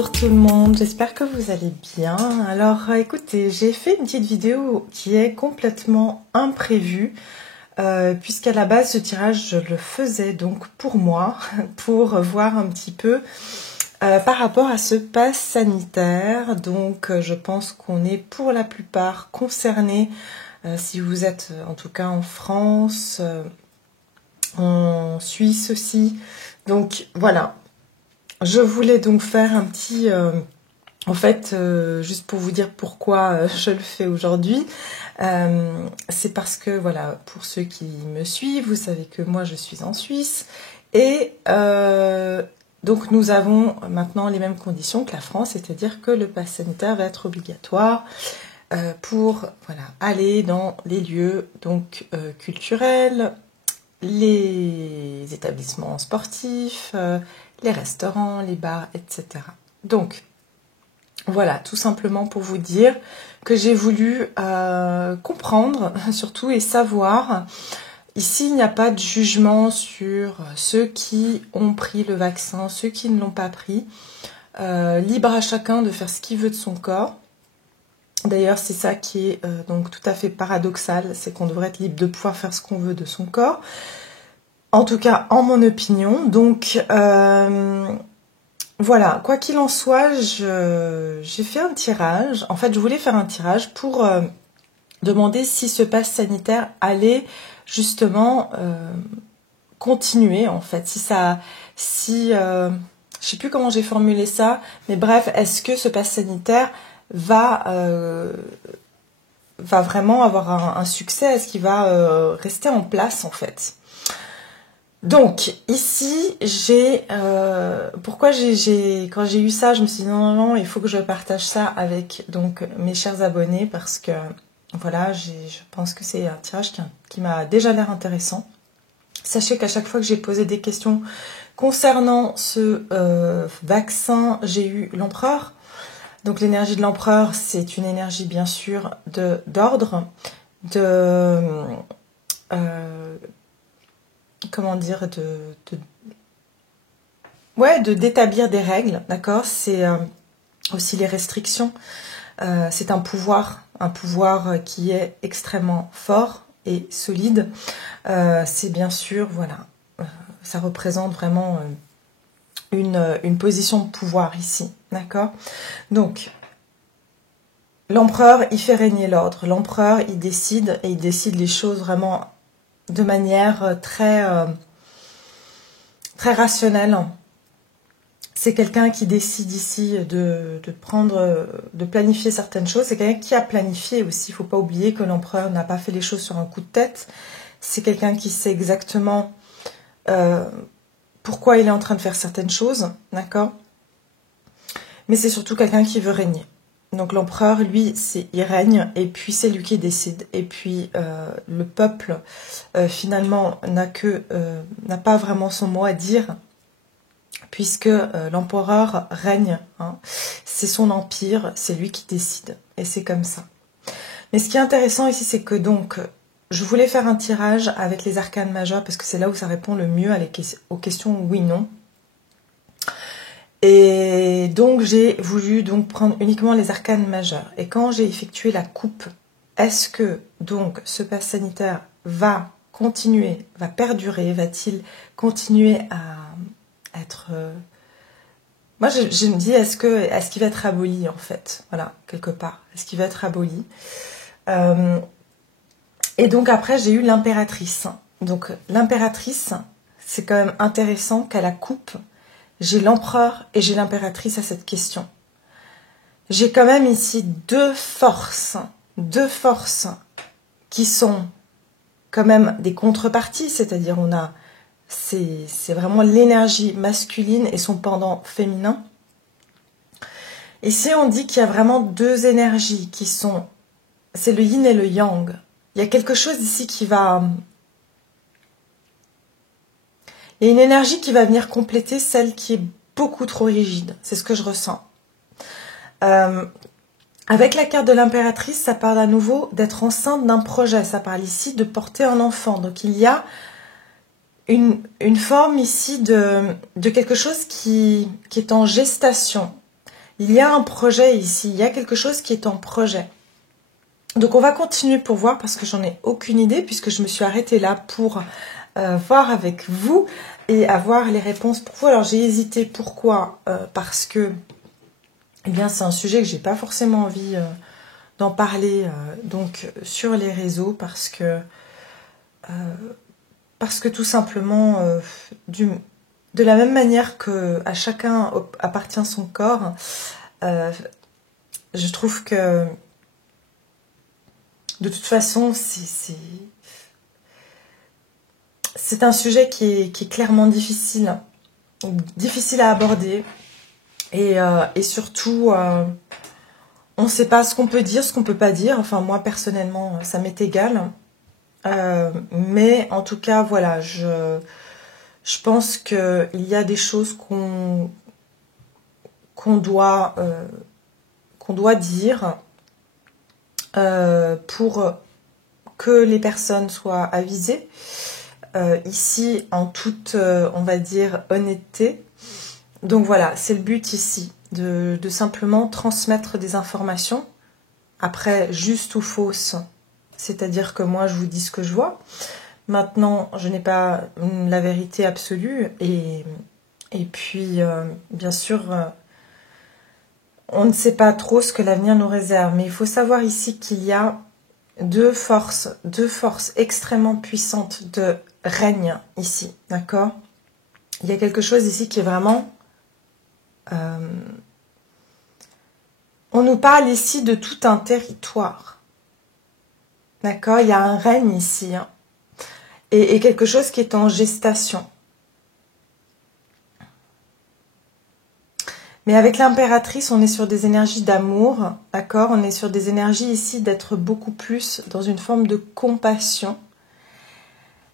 Bonjour tout le monde, j'espère que vous allez bien. Alors écoutez, j'ai fait une petite vidéo qui est complètement imprévue, puisqu'à la base ce tirage je le faisais donc pour moi, pour voir un petit peu par rapport à ce pass sanitaire. Donc je pense qu'on est pour la plupart concernés, si vous êtes en tout cas en France, en Suisse aussi. Donc voilà. Je voulais donc faire un petit... en fait, juste pour vous dire pourquoi je le fais aujourd'hui, c'est parce que, voilà, pour ceux qui me suivent, vous savez que moi je suis en Suisse, et donc nous avons maintenant les mêmes conditions que la France, c'est-à-dire que le pass sanitaire va être obligatoire pour voilà, aller dans les lieux donc, culturels, les établissements sportifs, les restaurants, les bars, etc. Donc, voilà, tout simplement pour vous dire que j'ai voulu comprendre surtout et savoir. Ici, il n'y a pas de jugement sur ceux qui ont pris le vaccin, ceux qui ne l'ont pas pris. Libre à chacun de faire ce qu'il veut de son corps. D'ailleurs, c'est ça qui est donc tout à fait paradoxal, c'est qu'on devrait être libre de pouvoir faire ce qu'on veut de son corps. En tout cas, en mon opinion. Donc, voilà, quoi qu'il en soit, j'ai fait un tirage. En fait, je voulais faire un tirage pour demander si ce pass sanitaire allait justement continuer, en fait. Je sais plus comment j'ai formulé ça, mais bref, est-ce que ce pass sanitaire va vraiment avoir un succès? Est-ce qu'il va rester en place, en fait? Donc ici, pourquoi quand j'ai eu ça, je me suis dit non, il faut que je partage ça avec donc mes chers abonnés parce que voilà, je pense que c'est un tirage qui m'a déjà l'air intéressant. Sachez qu'à chaque fois que j'ai posé des questions concernant ce vaccin, j'ai eu l'empereur. Donc l'énergie de l'empereur, c'est une énergie bien sûr d'ordre, comment dire, d'établir des règles, d'accord. C'est aussi les restrictions. C'est un pouvoir qui est extrêmement fort et solide. C'est bien sûr, voilà, ça représente vraiment une position de pouvoir ici, d'accord. Donc, l'empereur, il fait régner l'ordre. L'empereur, il décide, et il décide les choses vraiment de manière très rationnelle. C'est quelqu'un qui décide ici de planifier certaines choses. C'est quelqu'un qui a planifié aussi. Il ne faut pas oublier que l'empereur n'a pas fait les choses sur un coup de tête. C'est quelqu'un qui sait exactement pourquoi il est en train de faire certaines choses, d'accord? Mais c'est surtout quelqu'un qui veut régner. Donc l'empereur, lui, il règne, et puis c'est lui qui décide. Et puis le peuple, finalement, n'a pas vraiment son mot à dire, puisque l'empereur règne. Hein. C'est son empire, c'est lui qui décide. Et c'est comme ça. Mais ce qui est intéressant ici, c'est que donc, je voulais faire un tirage avec les arcanes majeures, parce que c'est là où ça répond le mieux aux questions oui-non. Et donc j'ai voulu donc prendre uniquement les arcanes majeures. Et quand j'ai effectué la coupe, est-ce que donc ce pass sanitaire va continuer, va perdurer, va-t-il continuer à être... Moi je me dis, est-ce qu'il va être aboli en fait? Voilà, quelque part. Est-ce qu'il va être aboli? Et donc après j'ai eu l'impératrice. Donc l'impératrice, c'est quand même intéressant qu'à la coupe, j'ai l'empereur et j'ai l'impératrice à cette question. J'ai quand même ici deux forces qui sont quand même des contreparties, c'est-à-dire c'est vraiment l'énergie masculine et son pendant féminin. Ici on dit qu'il y a vraiment deux énergies qui sont, c'est le yin et le yang. Il y a quelque chose ici il y a une énergie qui va venir compléter celle qui est beaucoup trop rigide. C'est ce que je ressens. Avec la carte de l'impératrice, ça parle à nouveau d'être enceinte d'un projet. Ça parle ici de porter un enfant. Donc il y a une forme ici de quelque chose qui est en gestation. Il y a un projet ici, il y a quelque chose qui est en projet. Donc on va continuer pour voir parce que j'en ai aucune idée puisque je me suis arrêtée là pour voir avec vous et avoir les réponses pour vous. Alors j'ai hésité, pourquoi parce que eh bien c'est un sujet que j'ai pas forcément envie d'en parler donc sur les réseaux parce que tout simplement de la même manière que à chacun appartient son corps, je trouve que de toute façon c'est un sujet qui est clairement difficile à aborder et surtout on ne sait pas ce qu'on peut dire, ce qu'on peut pas dire. Enfin moi personnellement ça m'est égal, mais en tout cas voilà, je pense qu'il y a des choses qu'on doit dire pour que les personnes soient avisées. Ici, en toute, on va dire, honnêteté. Donc voilà, c'est le but ici, de simplement transmettre des informations. Après, juste ou fausse, c'est-à-dire que moi, je vous dis ce que je vois. Maintenant, je n'ai pas la vérité absolue. Et puis, bien sûr, on ne sait pas trop ce que l'avenir nous réserve. Mais il faut savoir ici qu'il y a deux forces extrêmement puissantes de règne ici, d'accord? Il y a quelque chose ici qui est vraiment... on nous parle ici de tout un territoire, d'accord? Il y a un règne ici, hein, et quelque chose qui est en gestation. Mais avec l'impératrice, on est sur des énergies d'amour, d'accord? On est sur des énergies ici d'être beaucoup plus dans une forme de compassion.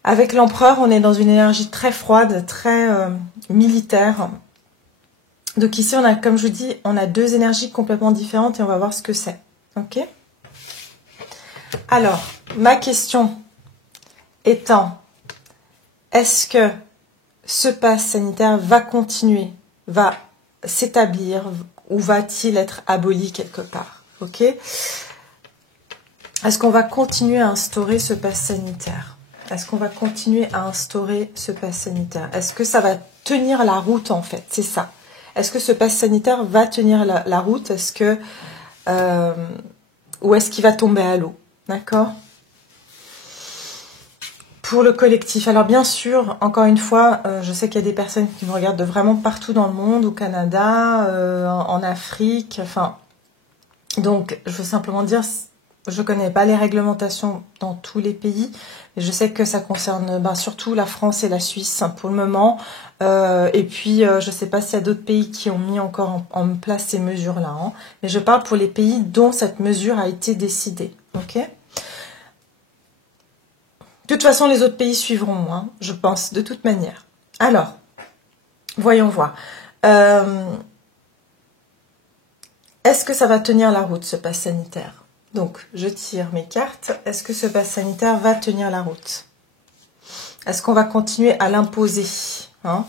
Avec l'empereur, on est dans une énergie très froide, très militaire. Donc ici, on a, comme je vous dis, on a deux énergies complètement différentes et on va voir ce que c'est. Ok? Alors, ma question étant, est-ce que ce pass sanitaire va continuer, va s'établir ou va-t-il être aboli quelque part? Ok? Est-ce qu'on va continuer à instaurer ce pass sanitaire? Est-ce qu'on va continuer à instaurer ce pass sanitaire? Est-ce que ça va tenir la route en fait? C'est ça. Est-ce que ce pass sanitaire va tenir la route? Est-ce que ou est-ce qu'il va tomber à l'eau? D'accord? Pour le collectif. Alors bien sûr, encore une fois, je sais qu'il y a des personnes qui me regardent de vraiment partout dans le monde, au Canada, en Afrique, enfin. Donc, je veux simplement dire, je connais pas les réglementations dans tous les pays, mais je sais que ça concerne surtout la France et la Suisse pour le moment. Et puis, je sais pas s'il y a d'autres pays qui ont mis encore en place ces mesures-là. Hein. Mais je parle pour les pays dont cette mesure a été décidée. Ok ? De toute façon, les autres pays suivront, hein, je pense, de toute manière. Alors, voyons voir. Est-ce que ça va tenir la route, ce pass sanitaire? Donc, je tire mes cartes. Est-ce que ce pass sanitaire va tenir la route? Est-ce qu'on va continuer à l'imposer, hein?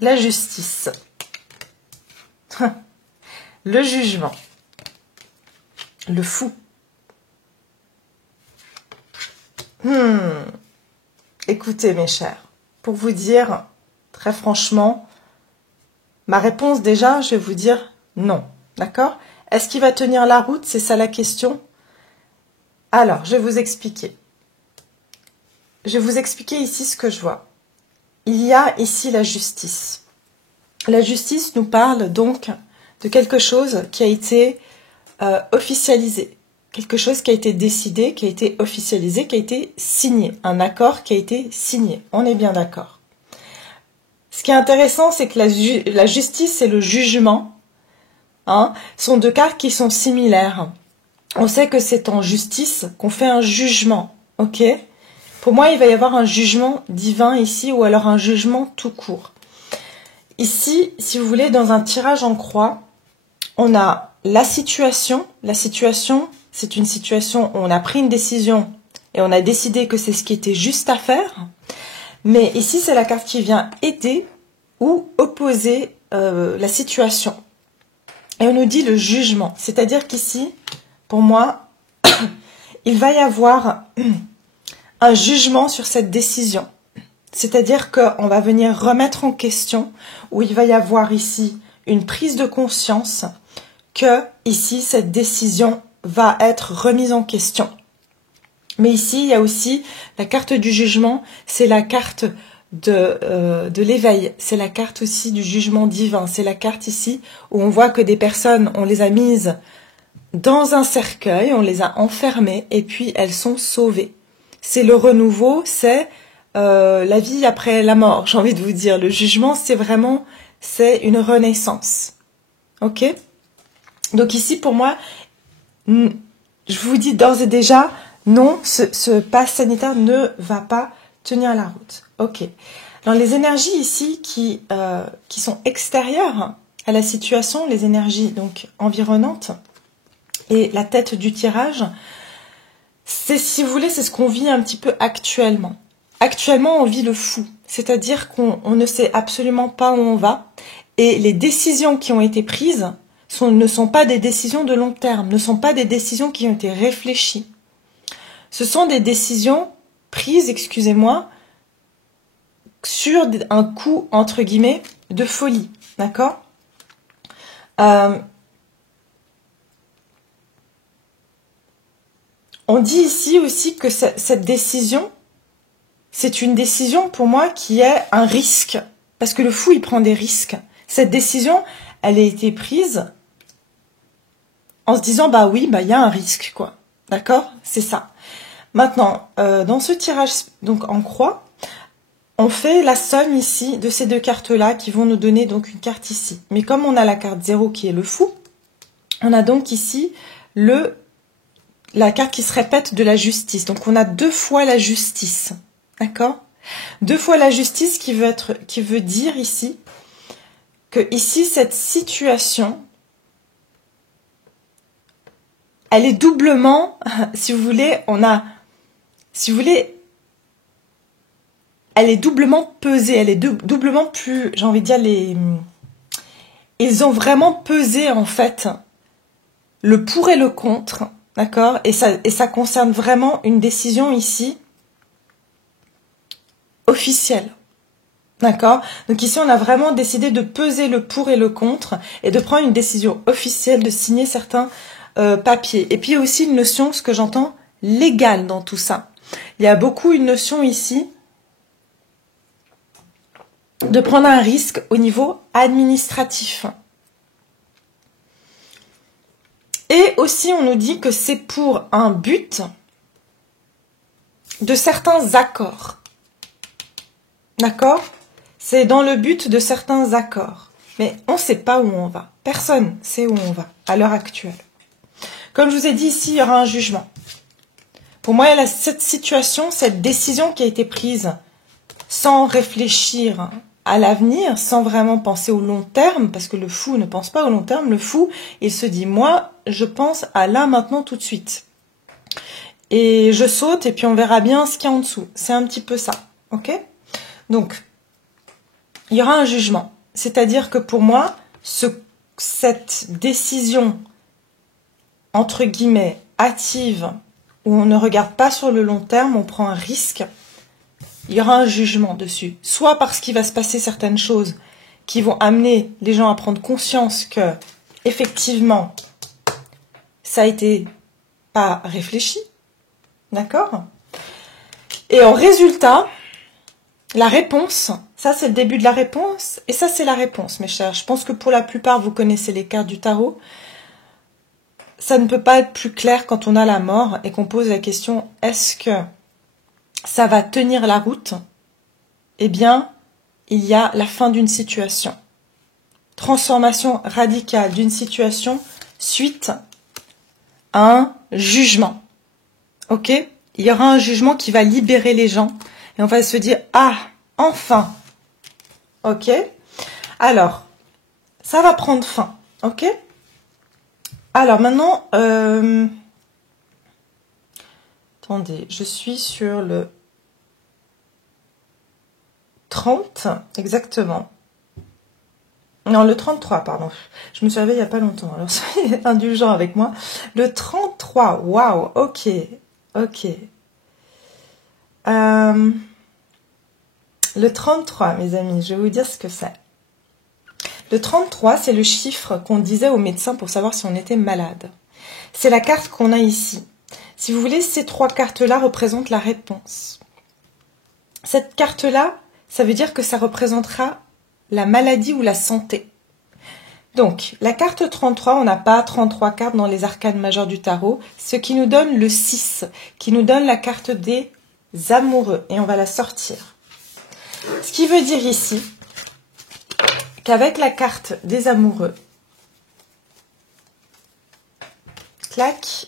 La justice. Le jugement. Le fou. Écoutez mes chers, pour vous dire très franchement, ma réponse déjà, je vais vous dire non. D'accord? Est-ce qu'il va tenir la route? C'est ça la question? Alors, je vais vous expliquer. Je vais vous expliquer ici ce que je vois. Il y a ici la justice. La justice nous parle donc de quelque chose qui a été officialisé. Quelque chose qui a été décidé, qui a été officialisé, qui a été signé. Un accord qui a été signé. On est bien d'accord. Ce qui est intéressant, c'est que la justice et le jugement sont deux cartes qui sont similaires. On sait que c'est en justice qu'on fait un jugement. Ok ? Pour moi, il va y avoir un jugement divin ici ou alors un jugement tout court. Ici, si vous voulez, dans un tirage en croix, on a la situation. La situation, c'est une situation où on a pris une décision et on a décidé que c'est ce qui était juste à faire. Mais ici, c'est la carte qui vient aider ou opposer la situation. Et on nous dit le jugement. C'est-à-dire qu'ici, pour moi, il va y avoir un jugement sur cette décision. C'est-à-dire qu'on va venir remettre en question, où il va y avoir ici une prise de conscience que ici, cette décision va être remise en question. Mais ici, il y a aussi la carte du jugement, c'est la carte de l'éveil, c'est la carte aussi du jugement divin, c'est la carte ici où on voit que des personnes, on les a mises dans un cercueil, on les a enfermées et puis elles sont sauvées. C'est le renouveau, c'est la vie après la mort, j'ai envie de vous dire. Le jugement, c'est une renaissance. Ok? Donc ici, pour moi, je vous dis d'ores et déjà, non, ce pass sanitaire ne va pas tenir la route. Ok. Alors les énergies ici qui sont extérieures à la situation, les énergies donc environnantes et la tête du tirage, c'est, si vous voulez, c'est ce qu'on vit un petit peu actuellement. Actuellement, on vit le fou, c'est-à-dire qu'on ne sait absolument pas où on va et les décisions qui ont été prises ne sont pas des décisions de long terme, ne sont pas des décisions qui ont été réfléchies. Ce sont des décisions prises, excusez-moi, sur un coup, entre guillemets, de folie. D'accord ? On dit ici aussi que cette décision, c'est une décision pour moi qui est un risque. Parce que le fou, il prend des risques. Cette décision, elle a été prise en se disant, bah oui, bah il y a un risque, quoi. D'accord ? C'est ça. Maintenant, dans ce tirage donc en croix, on fait la somme ici de ces deux cartes-là qui vont nous donner donc une carte ici. Mais comme on a la carte 0 qui est le fou, on a donc ici la carte qui se répète de la justice. Donc on a 2 fois la justice. D'accord ? 2 fois la justice qui veut dire ici que ici cette situation, elle est doublement, si vous voulez, elle est doublement pesée, elle est doublement plus, j'ai envie de dire, ils ont vraiment pesé en fait le pour et le contre, d'accord ? Et ça concerne vraiment une décision ici officielle, d'accord ? Donc ici on a vraiment décidé de peser le pour et le contre et de prendre une décision officielle, de signer certains papiers. Et puis il y a aussi une notion, ce que j'entends, légale dans tout ça. Il y a beaucoup une notion ici de prendre un risque au niveau administratif. Et aussi, on nous dit que c'est pour un but de certains accords. D'accord ? C'est dans le but de certains accords. Mais on ne sait pas où on va. Personne ne sait où on va à l'heure actuelle. Comme je vous ai dit ici, il y aura un jugement. Pour moi, il y a cette situation, cette décision qui a été prise sans réfléchir à l'avenir, sans vraiment penser au long terme, parce que le fou ne pense pas au long terme. Le fou, il se dit, moi, je pense à là, maintenant, tout de suite. Et je saute et puis on verra bien ce qu'il y a en dessous. C'est un petit peu ça, ok ? Donc, il y aura un jugement. C'est-à-dire que pour moi, cette décision, entre guillemets, hâtive, où on ne regarde pas sur le long terme, on prend un risque, il y aura un jugement dessus. Soit parce qu'il va se passer certaines choses qui vont amener les gens à prendre conscience que, effectivement, ça a été pas réfléchi, d'accord ? Et en résultat, la réponse, ça c'est le début de la réponse, et ça c'est la réponse, mes chers. Je pense que pour la plupart, vous connaissez les cartes du tarot. Ça ne peut pas être plus clair quand on a la mort et qu'on pose la question, est-ce que ça va tenir la route ? Eh bien, il y a la fin d'une situation. Transformation radicale d'une situation suite à un jugement. Ok ? Il y aura un jugement qui va libérer les gens et on va se dire, ah, enfin. Ok ? Alors, ça va prendre fin. Ok ? Alors maintenant, attendez, je suis sur le 30, exactement. Non, le 33, pardon. Je me suis réveillée il n'y a pas longtemps, alors soyez indulgents avec moi. Le 33, waouh, ok, ok. Le 33, mes amis, je vais vous dire ce que c'est. Le 33, c'est le chiffre qu'on disait aux médecins pour savoir si on était malade. C'est la carte qu'on a ici. Si vous voulez, ces trois cartes-là représentent la réponse. Cette carte-là, ça veut dire que ça représentera la maladie ou la santé. Donc, la carte 33, on n'a pas 33 cartes dans les arcanes majeures du tarot, ce qui nous donne le 6, qui nous donne la carte des amoureux. Et on va la sortir. Ce qui veut dire ici qu'avec la carte des amoureux, clac,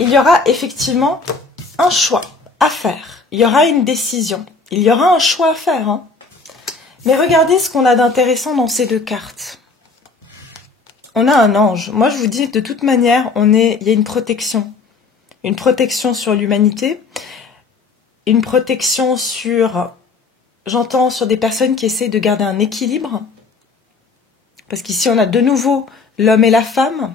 il y aura effectivement un choix à faire. Il y aura une décision. Il y aura un choix à faire. Hein. Mais regardez ce qu'on a d'intéressant dans ces deux cartes. On a un ange. Moi, je vous dis, de toute manière, il y a une protection. Une protection sur l'humanité. Une protection sur... J'entends sur des personnes qui essaient de garder un équilibre. Parce qu'ici, on a de nouveau l'homme et la femme.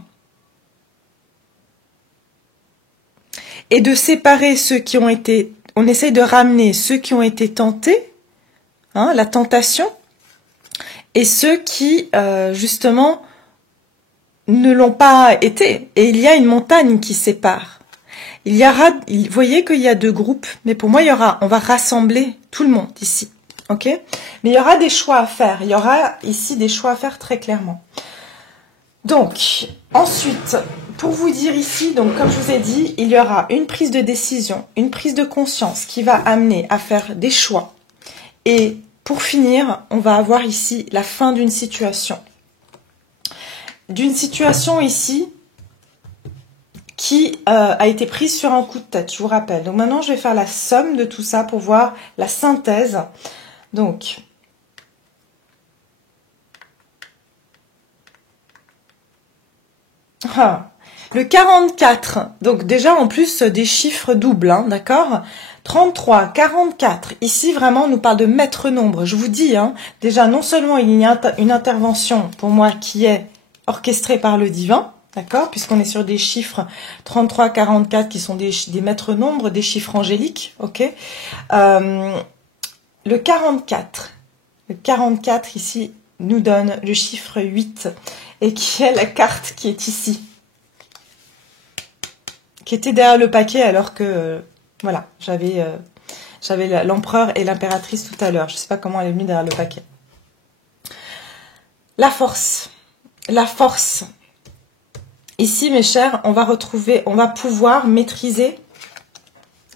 Et de séparer ceux qui ont été... On essaye de ramener ceux qui ont été tentés, hein, la tentation, et ceux qui, justement, ne l'ont pas été. Et il y a une montagne qui sépare. Vous voyez qu'il y a deux groupes, mais pour moi, on va rassembler tout le monde ici. Ok? Mais il y aura des choix à faire. Il y aura ici des choix à faire très clairement. Donc, ensuite, pour vous dire ici, donc comme je vous ai dit, il y aura une prise de décision, une prise de conscience qui va amener à faire des choix. Et pour finir, on va avoir ici la fin d'une situation. D'une situation ici qui a été prise sur un coup de tête, je vous rappelle. Donc maintenant, je vais faire la somme de tout ça pour voir la synthèse. Donc, le 44, donc déjà en plus des chiffres doubles, hein, d'accord ? 33, 44, ici vraiment on nous parle de maître nombre. Je vous dis, hein, déjà non seulement il y a une intervention pour moi qui est orchestrée par le divin, d'accord ? Puisqu'on est sur des chiffres 33, 44 qui sont des maîtres nombres, des chiffres angéliques, ok ? Le 44 ici nous donne le chiffre 8 et qui est la carte qui est ici, qui était derrière le paquet alors que, voilà, j'avais l'empereur et l'impératrice tout à l'heure. Je ne sais pas comment elle est venue derrière le paquet. La force. La force. Ici, mes chers, on va pouvoir maîtriser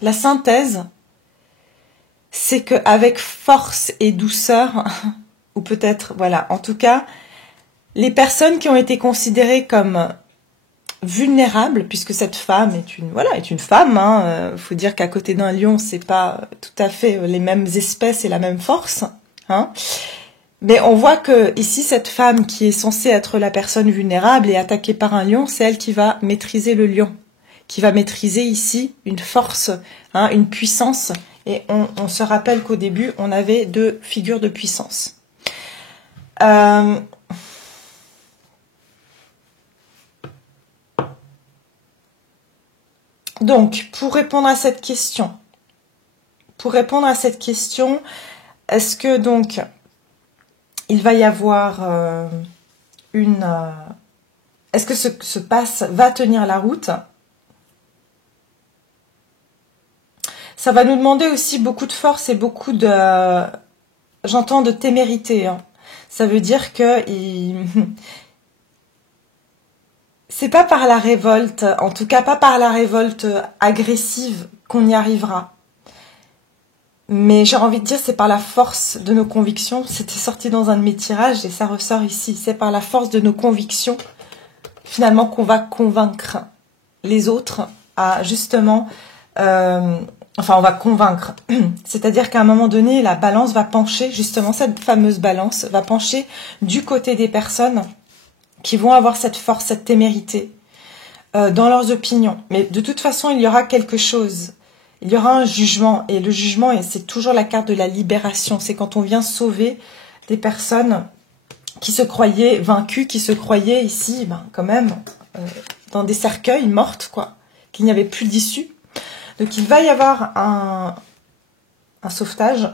la synthèse. C'est qu'avec force et douceur, ou peut-être, voilà, en tout cas, les personnes qui ont été considérées comme vulnérables, puisque cette femme est une femme, hein, faut dire qu'à côté d'un lion, c'est pas tout à fait les mêmes espèces et la même force, hein. Mais on voit que ici, cette femme qui est censée être la personne vulnérable et attaquée par un lion, c'est elle qui va maîtriser le lion, qui va maîtriser ici une force, hein, une puissance. Et on se rappelle qu'au début, on avait deux figures de puissance. Donc, pour répondre à cette question, est-ce que donc il va y avoir est-ce que ce passe va tenir la route? Ça va nous demander aussi beaucoup de force et beaucoup de, j'entends, de témérité. Hein. Ça veut dire que c'est pas par la révolte, en tout cas pas par la révolte agressive qu'on y arrivera. Mais j'ai envie de dire, c'est par la force de nos convictions. C'était sorti dans un de mes tirages et ça ressort ici. C'est par la force de nos convictions, finalement, qu'on va convaincre les autres à justement Enfin, on va convaincre. C'est-à-dire qu'à un moment donné, la balance va pencher, justement, cette fameuse balance va pencher du côté des personnes qui vont avoir cette force, cette témérité dans leurs opinions. Mais de toute façon, il y aura quelque chose. Il y aura un jugement. Et le jugement, c'est toujours la carte de la libération. C'est quand on vient sauver des personnes qui se croyaient vaincues, qui se croyaient ici, ben, quand même, dans des cercueils mortes, quoi. Qu'il n'y avait plus d'issue. Donc il va y avoir un sauvetage.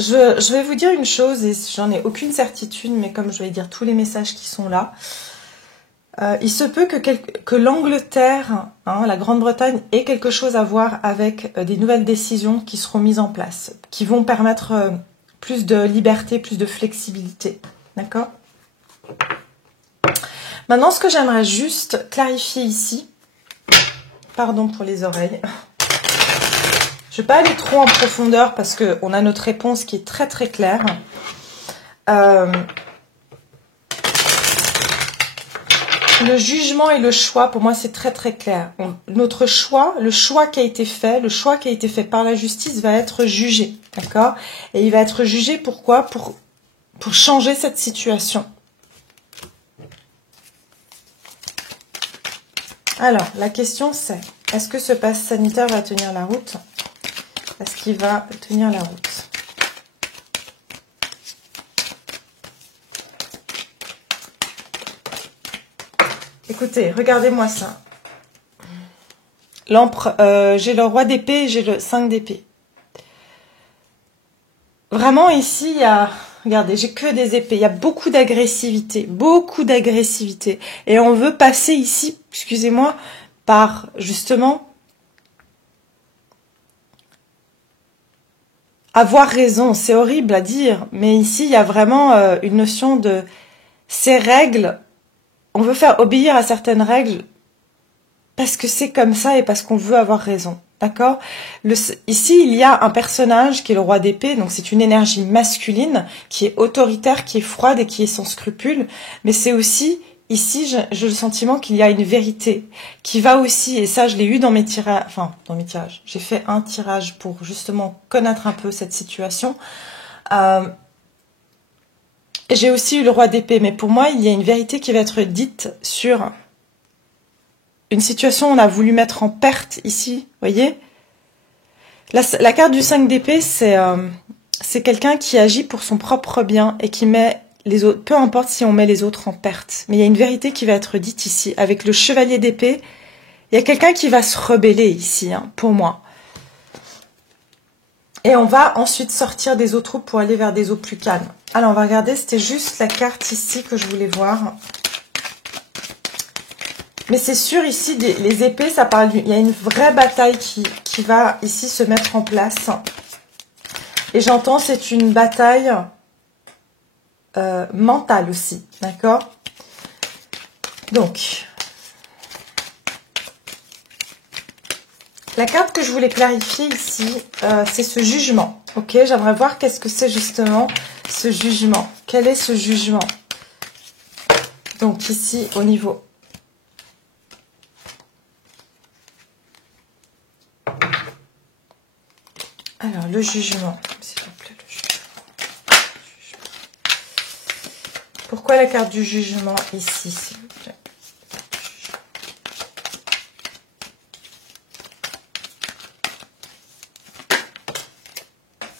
Je vais vous dire une chose, et j'en ai aucune certitude, mais comme je vais dire tous les messages qui sont là, il se peut que l'Angleterre, hein, la Grande-Bretagne, ait quelque chose à voir avec des nouvelles décisions qui seront mises en place, qui vont permettre plus de liberté, plus de flexibilité. D'accord? Maintenant, ce que j'aimerais juste clarifier ici, pardon pour les oreilles, je ne vais pas aller trop en profondeur parce qu'on a notre réponse qui est très très claire. Le jugement et le choix, pour moi, c'est très très clair. Notre choix, le choix qui a été fait, par la justice va être jugé, d'accord? Et il va être jugé pourquoi? Pour changer cette situation. Alors, la question c'est, est-ce que ce pass sanitaire va tenir la route? Est-ce qu'il va tenir la route? Écoutez, regardez-moi ça. J'ai le roi d'épée et j'ai le 5 d'épée. Vraiment ici, il y a... Regardez, j'ai que des épées. Il y a beaucoup d'agressivité. Beaucoup d'agressivité. Et on veut passer ici, excusez-moi, par justement avoir raison. C'est horrible à dire. Mais ici, il y a vraiment une notion de... Ces règles, on veut faire obéir à certaines règles parce que c'est comme ça et parce qu'on veut avoir raison. D'accord? Ici, il y a un personnage qui est le roi d'épée, donc c'est une énergie masculine qui est autoritaire, qui est froide et qui est sans scrupules. Mais c'est aussi, ici, j'ai le sentiment qu'il y a une vérité qui va aussi, et ça je l'ai eu dans mes tirages, enfin dans mes tirages, j'ai fait un tirage pour justement connaître un peu cette situation. J'ai aussi eu le roi d'épée, mais pour moi, il y a une vérité qui va être dite sur une situation où on a voulu mettre en perte ici, voyez. La carte du 5 d'épée, c'est quelqu'un qui agit pour son propre bien et qui met les autres, peu importe si on met les autres en perte. Mais il y a une vérité qui va être dite ici. Avec le chevalier d'épée, il y a quelqu'un qui va se rebeller ici, hein, pour moi. Et on va ensuite sortir des eaux troubles pour aller vers des eaux plus calmes. Alors, on va regarder, c'était juste la carte ici que je voulais voir. Mais c'est sûr, ici, les épées, ça parle... Il y a une vraie bataille qui va ici se mettre en place. Et j'entends, c'est une bataille mentale aussi, d'accord? Donc, la carte que je voulais clarifier ici, c'est ce jugement. Ok, j'aimerais voir qu'est-ce que c'est justement ce jugement. Quel est ce jugement? Donc ici, au niveau... Alors, le jugement, s'il vous plaît, le jugement. Pourquoi la carte du jugement ici, s'il vous plaît?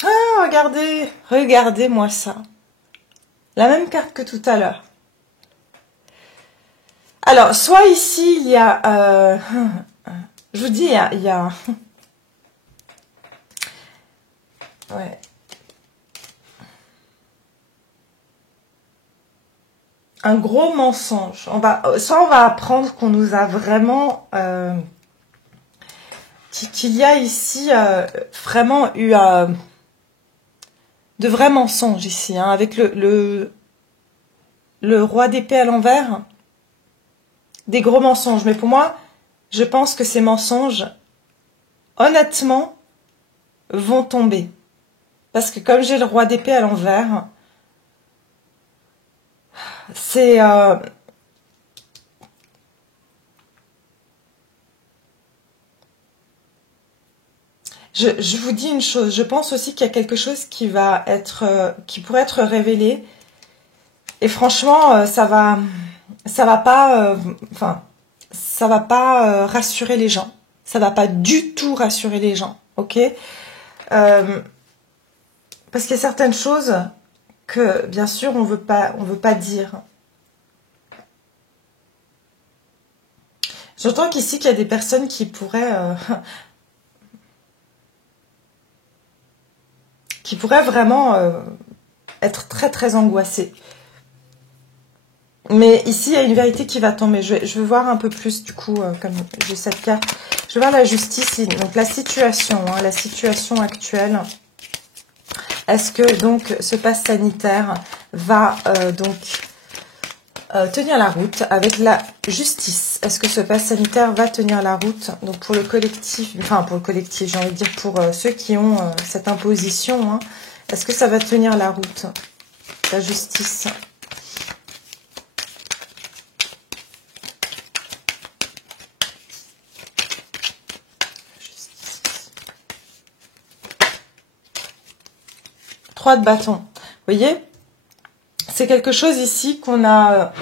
Ah, regardez, regardez-moi ça. La même carte que tout à l'heure. Alors, soit ici, il y a... je vous dis, il y a ouais. Un gros mensonge. Soit on va apprendre qu'on nous a vraiment... qu'il y a ici vraiment eu de vrais mensonges ici, hein, avec le roi d'épée à l'envers. Des gros mensonges. Mais pour moi, je pense que ces mensonges, honnêtement, vont tomber. Parce que comme j'ai le roi d'épée à l'envers, c'est... il Je vous dis une chose, je pense aussi qu'il y a quelque chose qui va être, qui pourrait être révélé. Et franchement, ça va pas, enfin, ça va pas rassurer les gens. Ça va pas du tout rassurer les gens, ok? Parce qu'il y a certaines choses que, bien sûr, on veut pas dire. J'entends qu'ici, qu'il y a des personnes qui pourraient vraiment être très très angoissées. Mais ici, il y a une vérité qui va tomber. Je veux voir un peu plus, du coup, comme j'ai cette carte. Je veux voir la justice, donc la situation actuelle. Est-ce que, donc, ce pass sanitaire va, tenir la route avec la justice? Est-ce que ce pass sanitaire va tenir la route? Donc, pour le collectif, enfin, pour le collectif, j'ai envie de dire, pour ceux qui ont cette imposition, hein, est-ce que ça va tenir la route? La justice. Trois de bâton. Vous voyez, c'est quelque chose ici qu'on a...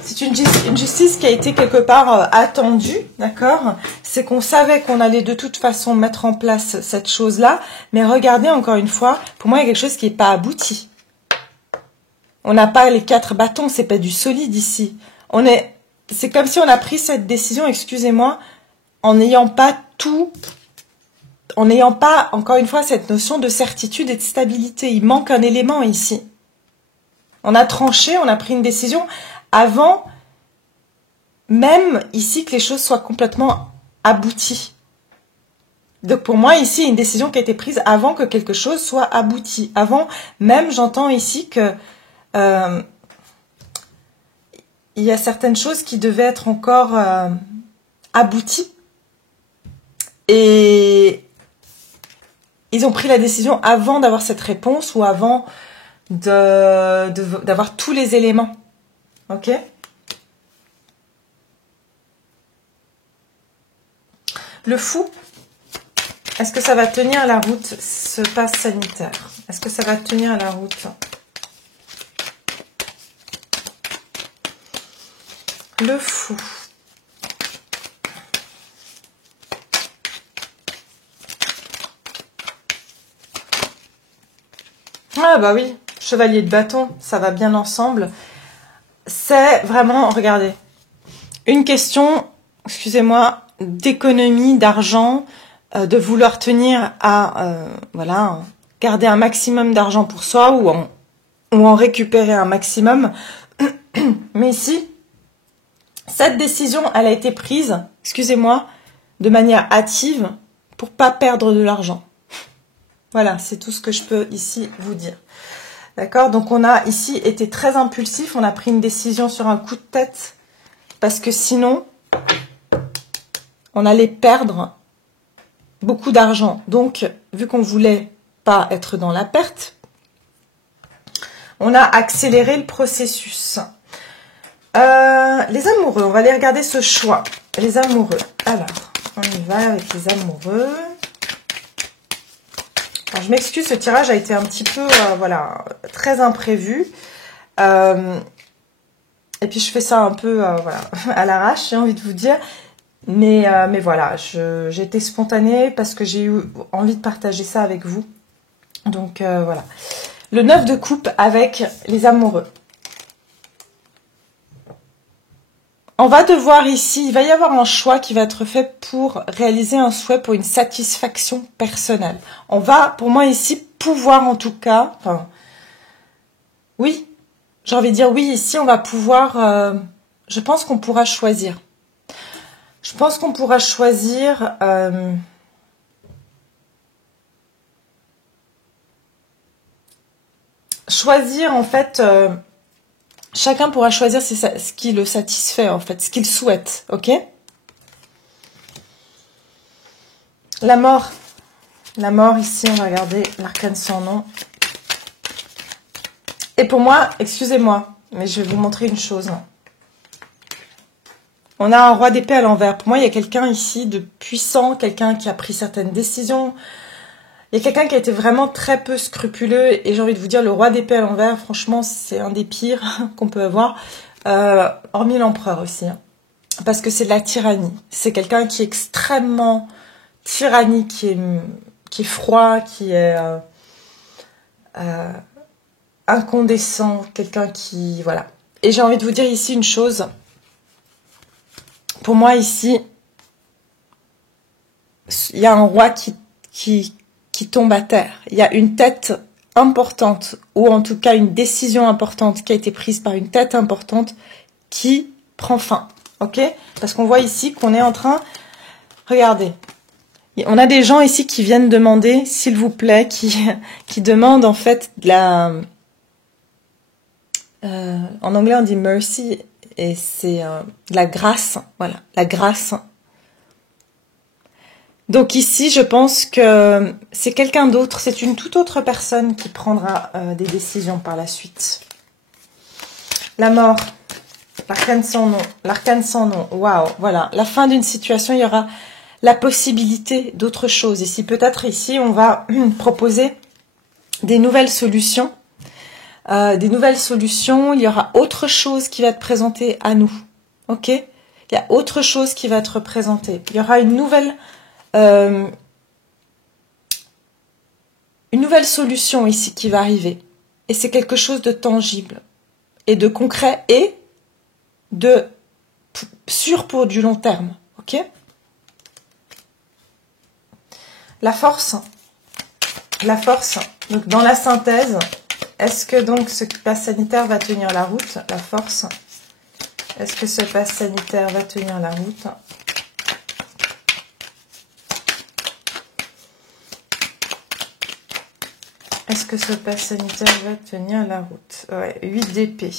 C'est une justice qui a été quelque part attendue, d'accord? C'est qu'on savait qu'on allait de toute façon mettre en place cette chose-là. Mais regardez, encore une fois, pour moi, il y a quelque chose qui n'est pas abouti. On n'a pas les 4 bâtons, c'est pas du solide ici. C'est comme si on a pris cette décision, excusez-moi, en n'ayant pas tout... En n'ayant pas, encore une fois, cette notion de certitude et de stabilité. Il manque un élément ici. On a tranché, on a pris une décision avant même ici que les choses soient complètement abouties. Donc pour moi, ici, il y a une décision qui a été prise avant que quelque chose soit abouti. Avant, même, j'entends ici que il y a certaines choses qui devaient être encore abouties. Et... ils ont pris la décision avant d'avoir cette réponse ou avant d'avoir tous les éléments. Ok? Le fou, est-ce que ça va tenir la route, ce pass sanitaire? Est-ce que ça va tenir la route? Le fou. Ah bah oui, chevalier de bâton, ça va bien ensemble. C'est vraiment, regardez, une question, excusez-moi, d'économie, d'argent, de vouloir tenir à, voilà, garder un maximum d'argent pour soi ou en récupérer un maximum. Mais ici, cette décision, elle a été prise, excusez-moi, de manière hâtive pour pas perdre de l'argent. Voilà, c'est tout ce que je peux ici vous dire. D'accord? Donc on a ici été très impulsif, on a pris une décision sur un coup de tête parce que sinon, on allait perdre beaucoup d'argent. Donc, vu qu'on voulait pas être dans la perte, on a accéléré le processus. Les amoureux, on va aller regarder ce choix. Les amoureux. Alors, on y va avec les amoureux. Alors, je m'excuse, ce tirage a été un petit peu, voilà, très imprévu. Et puis, je fais ça un peu, voilà, à l'arrache, j'ai envie de vous dire. Mais voilà, j'ai été spontanée parce que j'ai eu envie de partager ça avec vous. Donc, voilà. Le 9 de coupe avec les amoureux. On va devoir ici, il va y avoir un choix qui va être fait pour réaliser un souhait pour une satisfaction personnelle. On va, pour moi ici, pouvoir en tout cas, enfin, oui, j'ai envie de dire oui, ici on va pouvoir, je pense qu'on pourra choisir. Je pense qu'on pourra choisir, en fait, chacun pourra choisir ce qui le satisfait, en fait, ce qu'il souhaite, ok? La mort. La mort, ici, on va regarder l'arcane sans nom. Et pour moi, excusez-moi, mais je vais vous montrer une chose. On a un roi d'épée à l'envers. Pour moi, il y a quelqu'un ici de puissant, quelqu'un qui a pris certaines décisions. Il y a quelqu'un qui a été vraiment très peu scrupuleux. Et j'ai envie de vous dire, le roi d'épée à l'envers, franchement, c'est un des pires qu'on peut avoir. Hormis l'empereur aussi. Hein. Parce que c'est de la tyrannie. C'est quelqu'un qui est extrêmement tyrannique, qui est froid, qui est incandescent. Quelqu'un qui... Voilà. Et j'ai envie de vous dire ici une chose... Pour moi, ici, il y a un roi qui tombe à terre. Il y a une tête importante, ou en tout cas une décision importante qui a été prise par une tête importante qui prend fin. Ok? Parce qu'on voit ici qu'on est en train... Regardez. On a des gens ici qui viennent demander, s'il vous plaît, qui demandent en fait de la... en anglais, on dit mercy... Et c'est de la grâce, voilà, la grâce. Donc ici, je pense que c'est quelqu'un d'autre, c'est une toute autre personne qui prendra des décisions par la suite. La mort, l'arcane sans nom, waouh, voilà. La fin d'une situation, il y aura la possibilité d'autre chose. Ici, peut-être ici, on va proposer des nouvelles solutions. Il y aura autre chose qui va être présentée à nous, ok? Il y a autre chose qui va être présentée. Il y aura une nouvelle solution ici qui va arriver. Et c'est quelque chose de tangible, et de concret, et de sûr pour du long terme, ok? La force, donc dans la synthèse... Est-ce que donc ce pass sanitaire va tenir la route? La force. Est-ce que ce pass sanitaire va tenir la route? Est-ce que ce pass sanitaire va tenir la route? Ouais, 8 d'épée.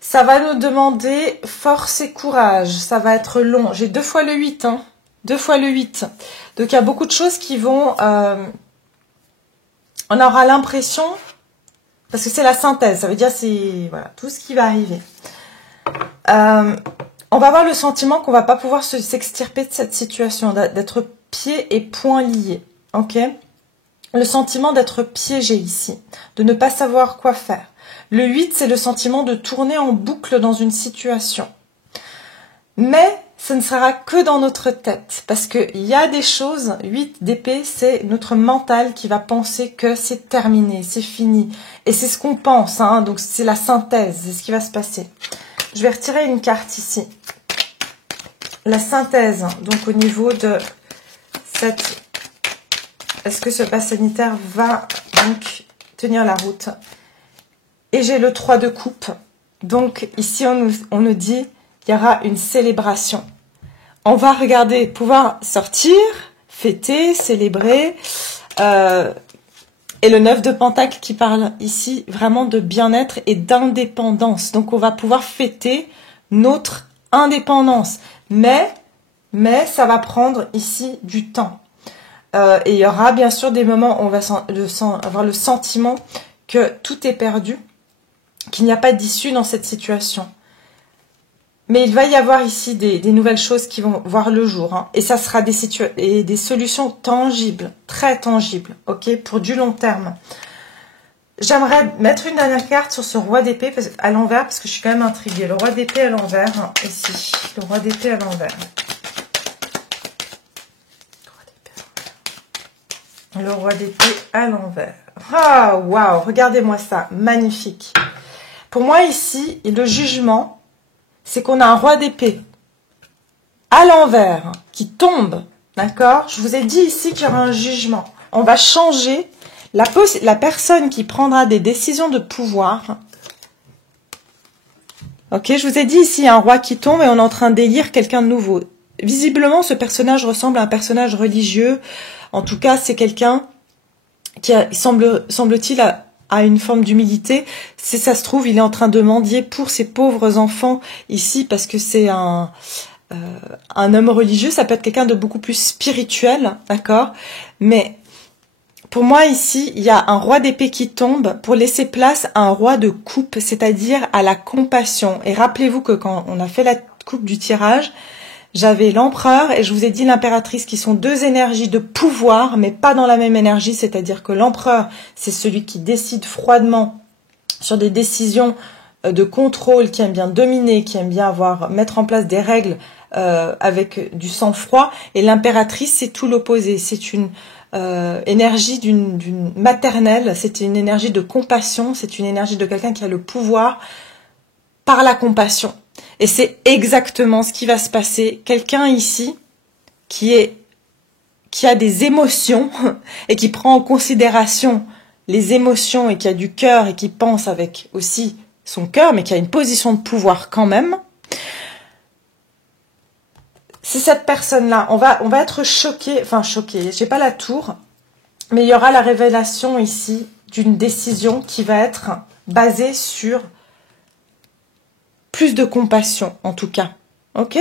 Ça va nous demander force et courage. Ça va être long. J'ai 2 fois le 8. Hein. 2 fois le 8. Donc il y a beaucoup de choses qui vont... on aura l'impression... Parce que c'est la synthèse, ça veut dire c'est voilà, tout ce qui va arriver. On va avoir le sentiment qu'on va pas pouvoir s'extirper de cette situation, d'être pieds et poings liés. Ok? Le sentiment d'être piégé ici, de ne pas savoir quoi faire. Le 8, c'est le sentiment de tourner en boucle dans une situation. Mais ce ne sera que dans notre tête, parce qu'il y a des choses, 8 d'épée, c'est notre mental qui va penser que c'est terminé, c'est fini. Et c'est ce qu'on pense, hein, donc c'est la synthèse, c'est ce qui va se passer. Je vais retirer une carte ici. La synthèse, donc au niveau de cette... Est-ce que ce pass sanitaire va donc tenir la route? Et j'ai le 3 de coupe. Donc ici, on nous dit... Il y aura une célébration. On va regarder, pouvoir sortir, fêter, célébrer. Et le 9 de Pentacle qui parle ici vraiment de bien-être et d'indépendance. Donc on va pouvoir fêter notre indépendance. Mais ça va prendre ici du temps. Et il y aura bien sûr des moments où on va avoir le sentiment que tout est perdu, qu'il n'y a pas d'issue dans cette situation. Mais il va y avoir ici des nouvelles choses qui vont voir le jour. Hein. Et ça sera des solutions tangibles, très tangibles, ok, pour du long terme. J'aimerais mettre une dernière carte sur ce roi d'épée à l'envers, parce que je suis quand même intriguée. Le roi d'épée à l'envers, hein, ici. Le roi d'épée à l'envers. Le roi d'épée à l'envers. Ah, waouh, regardez-moi ça, magnifique. Pour moi, ici, le jugement... c'est qu'on a un roi d'épée à l'envers qui tombe, d'accord? Je vous ai dit ici qu'il y aura un jugement. On va changer la personne qui prendra des décisions de pouvoir. Ok, je vous ai dit ici, il y a un roi qui tombe et on est en train d'élire quelqu'un de nouveau. Visiblement, ce personnage ressemble à un personnage religieux. En tout cas, c'est quelqu'un qui semble-t-il a une forme d'humilité. Si ça se trouve, il est en train de mendier pour ses pauvres enfants ici, parce que c'est un homme religieux. Ça peut être quelqu'un de beaucoup plus spirituel, d'accord? Mais pour moi, ici, il y a un roi d'épée qui tombe pour laisser place à un roi de coupe, c'est-à-dire à la compassion. Et rappelez-vous que quand on a fait carte coupe du tirage, j'avais l'empereur et je vous ai dit l'impératrice, qui sont deux énergies de pouvoir, mais pas dans la même énergie. C'est-à-dire que l'empereur, c'est celui qui décide froidement sur des décisions de contrôle, qui aime bien dominer, qui aime bien mettre en place des règles avec du sang-froid. Et l'impératrice, c'est tout l'opposé. C'est une énergie d'une maternelle, c'est une énergie de compassion, c'est une énergie de quelqu'un qui a le pouvoir par la compassion. Et c'est exactement ce qui va se passer. Quelqu'un ici qui a des émotions et qui prend en considération les émotions et qui a du cœur et qui pense avec aussi son cœur, mais qui a une position de pouvoir quand même. C'est cette personne-là. On va être choqué, j'ai pas la tour, mais il y aura la révélation ici d'une décision qui va être basée sur plus de compassion, en tout cas. Ok?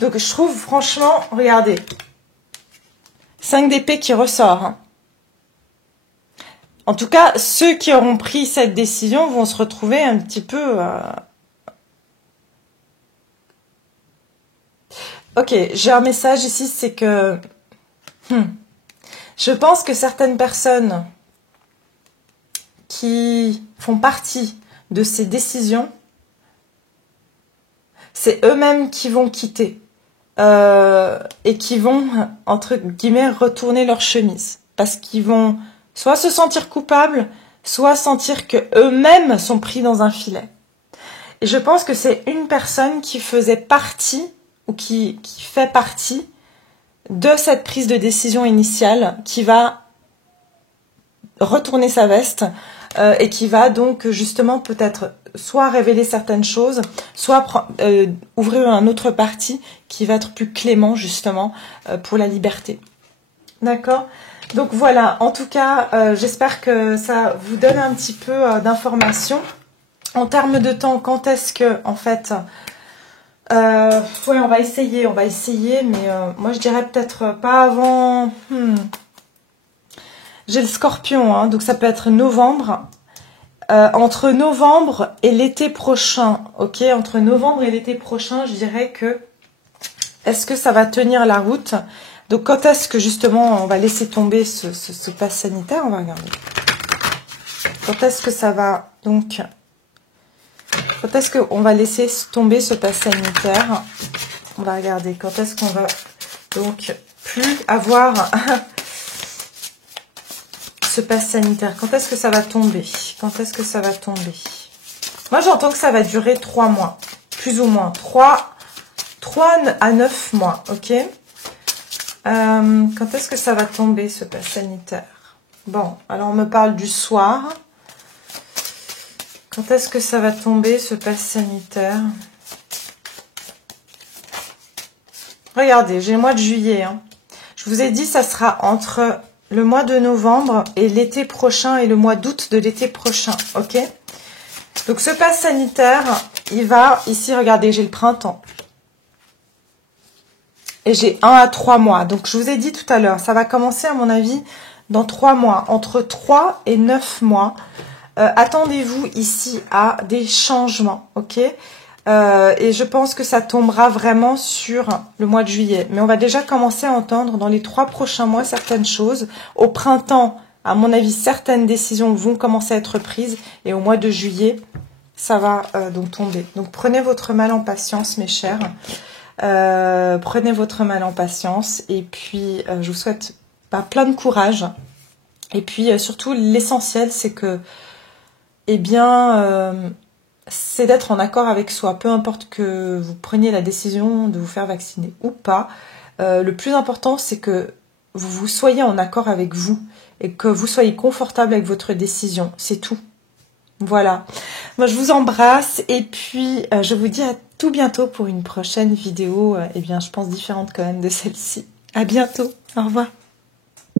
Donc, je trouve, franchement, regardez. 5 d'épée qui ressort. Hein. En tout cas, ceux qui auront pris cette décision vont se retrouver un petit peu... Ok, j'ai un message ici, c'est que... Je pense que certaines personnes qui font partie de ces décisions, c'est eux-mêmes qui vont quitter et qui vont, entre guillemets, retourner leur chemise. Parce qu'ils vont soit se sentir coupables, soit sentir que eux-mêmes sont pris dans un filet. Et je pense que c'est une personne qui faisait partie, ou qui fait partie de cette prise de décision initiale, qui va retourner sa veste et qui va donc justement peut-être soit révéler certaines choses, soit ouvrir un autre parti qui va être plus clément justement pour la liberté. D'accord? Donc voilà, en tout cas, j'espère que ça vous donne un petit peu d'informations. En termes de temps, quand est-ce que, en fait... ouais, on va essayer, mais moi je dirais peut-être pas avant... J'ai le scorpion, hein, donc ça peut être novembre. Entre novembre et l'été prochain, ok? Entre novembre et l'été prochain, je dirais que... Est-ce que ça va tenir la route? Donc quand est-ce que justement on va laisser tomber ce pass sanitaire? On va regarder. Quand est-ce que ça va... Donc... Quand est-ce qu'on va laisser tomber ce pass sanitaire? On va regarder. Quand est-ce qu'on va donc plus avoir ce pass sanitaire? Quand est-ce que ça va tomber? Quand est-ce que ça va tomber? Moi, j'entends que ça va durer 3 mois. Plus ou moins. 3 à 9 mois. Ok? Quand est-ce que ça va tomber, ce pass sanitaire? Bon, alors on me parle du soir. Quand est-ce que ça va tomber, ce pass sanitaire? Regardez, j'ai le mois de juillet. Hein. Je vous ai dit, ça sera entre le mois de novembre et l'été prochain et le mois d'août de l'été prochain. Ok? Donc, ce pass sanitaire, il va... Ici, regardez, j'ai le printemps. Et j'ai 1 à 3 mois. Donc, je vous ai dit tout à l'heure, ça va commencer, à mon avis, dans 3 mois. Entre 3 et 9 mois. Attendez-vous ici à des changements, ok? Et je pense que ça tombera vraiment sur le mois de juillet. Mais on va déjà commencer à entendre dans les 3 prochains mois certaines choses. Au printemps, à mon avis, certaines décisions vont commencer à être prises. Et au mois de juillet, ça va donc tomber. Donc prenez votre mal en patience, mes chers. Prenez votre mal en patience. Et puis, je vous souhaite plein de courage. Et puis, surtout, l'essentiel, c'est que eh bien, c'est d'être en accord avec soi. Peu importe que vous preniez la décision de vous faire vacciner ou pas, le plus important, c'est que vous soyez en accord avec vous et que vous soyez confortable avec votre décision. C'est tout. Voilà. Moi, je vous embrasse et puis je vous dis à tout bientôt pour une prochaine vidéo, eh bien, je pense différente quand même de celle-ci. À bientôt. Au revoir.